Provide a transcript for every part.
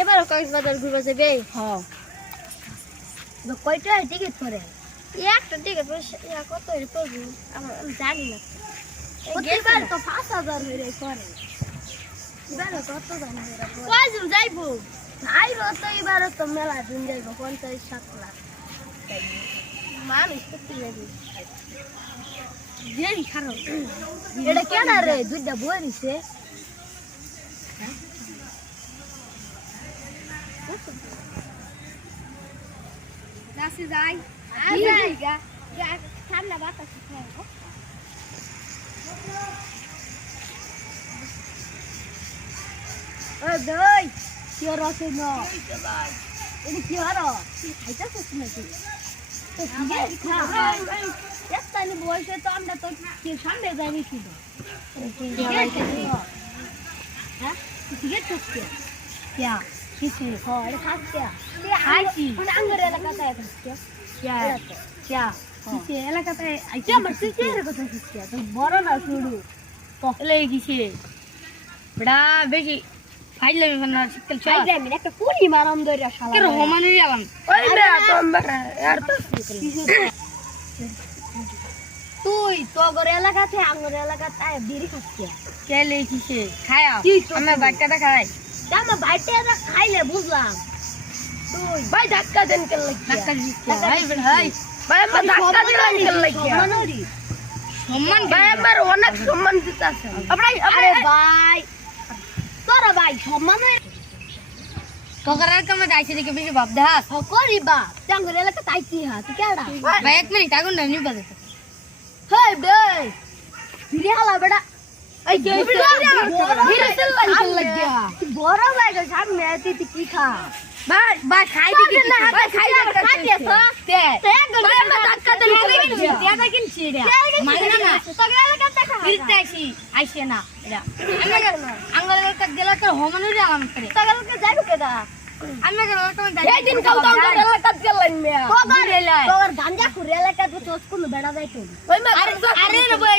এবারও কক্সবাজার ঘুরবা যাবে হ্যাঁ কয়টা টিকিট করে একটা টিকিট কত এর পড়ব আমার আমি জানি না। প্রতিবার তো পাঁচ হাজার হয়ে করে এবারও কত কয়জন যাইবো? আইব তো এবার তো মেলা দিন যাইবো পঞ্চাশ সাত লাখ। মানুষ করতে যাবে জেরি খারাপ এটা কেনা রে? দুইটা বই নিছে। Nasıl zay? Azay ga. Ya tam da bata çıkmıyor. Ödey. Yara seni. Ini kiara. Hayda sesin ne? Ya tane বয়সে তো আমরা তো সামনে যাইনি শুধু ঠিক আছে হ্যাঁ ঠিক আছে हाँ अरे खास क्या खाई की মানে আঙ্গুর এলাকাতে খাচ্ছে क्या क्या কিসে এলাকাতে আইছে মরতে কে রে কথা কিসে তো বড় না শুরু তো এলে কিসে বেড়া বেশি ফাইল লাগবে না শীতকাল চল আইলে আমি একটা পুরি মারাম দইরা শালা কে রহমানি আলাম ওই না তো আমরা আর তো তুই তো গরে এলাকাতে আঙ্গুর এলাকাতে আয় বিড়ি খাচ্ছে কে লে কিসে খায়া কি তো আমি বাচ্চাটা খাই দাম বাইটে খাইলে বুঝলাম ভাই ধাক্কা দেন কেন ভাই। ভাই আমার ধাক্কা দিলেন কেন লাগিয়া সম্মান ভাই আমার অনেক সম্মান দিতেছে আরে ভাই তোরা ভাই সম্মান কামে দেখে বেশি করি বা চাঙ্গুর এলাকা তাই কি হা তুই কেডা ভাই এক মিনিট আগুন না দে হেই বে ফিরে হালা বেটা বড় ভাই সামনে কি খা দিকে না মানে গেলা হোমানি আমি গেল তো এই দিন কাল তো তোর এলাকা গেলেন মিয়া তোর গাঞ্জা খুরে এলাকা তো তোর কোন বেড়া যাইতো আরে আরে না বই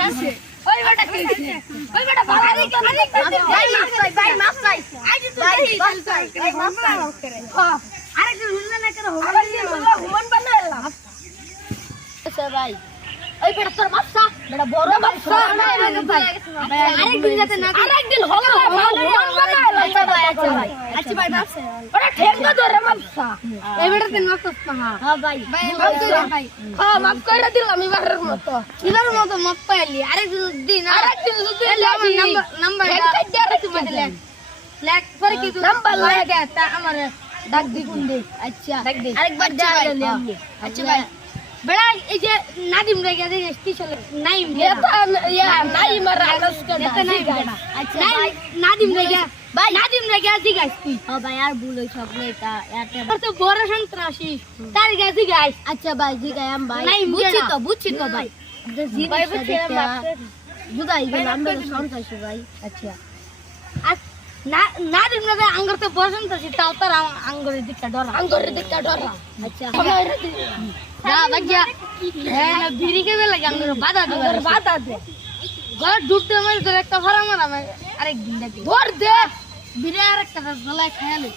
ওই বেটা কি ওই বেটা ভালো কেন ভাই মাছ ভাই ভাই মাছ ভাই আজ তো ভাই মাছ ভাই হ্যাঁ আরে কি রুল না করে হোমান হোমান বানালা আচ্ছা ভাই। ওই বেটা তোর মাছটা বেটা বড় মাছটা আরেকদিন যাতে না আরেকদিন হবে হোমান বানালা আচ্ছা ভাই আচ্ছা ভাই আচ্ছা ভাই ধরে মাস হ্যাঁ। ভাই ভাই ভাই মাফ করে দিলাম এবারের মতো। ইলার মতো মাপ পাইলি। আরেকদিন দিন আরেকদিন যদি আমার নাম্বার নাম্বার ঠেঙ্গা ধরে তুমি লেখ লেখ পরে কি নাম্বার লেখ। লেখ। তা আমার ডাক দি কোন দে। আচ্ছা। ডাক দে। আরেকবার আচ্ছা যা হ্যাঁ। আচ্ছা ভাই। বেড়া এই যে নাদিম রেগে দে কি চলে? নাইম এটা ইয়া নাই মারা আনস্কা এটা নাই বেড়া আচ্ছা নাই ভাই নাদিম রেগে ভাই। নাদিম রেগে জিগাইস তুই ও ভাই আর ভুল হই সব এটা এটা তোর তো বড় সন্ত্রাসী। তার গে জিগাইস আচ্ছা ভাই জি গায় আম ভাই নাই, বুঝছি তো বুঝছি তো ভাই। ভাই বুঝছি বুঝাই গেল আমরা সন্ত্রাসী ভাই। আচ্ছা। আর না নাদিম রেগে আঙ্গর তো বড় সন্ত্রাসী তাও তার আঙ্গরের দিকটা ডরা আঙ্গুরের দিকটা ডরা আচ্ছা। যা বাগিয়া হ্যাঁ না ভিড়ি কে লাগে আঙ্গর বাধা দিবে আঙ্গুর বাতা দে। ঘর ঢুকতে মানে তোর একটা মারা আরেক দিন দেখি। ধর দে। বিরে আরেকটা গলায় খেয়ালে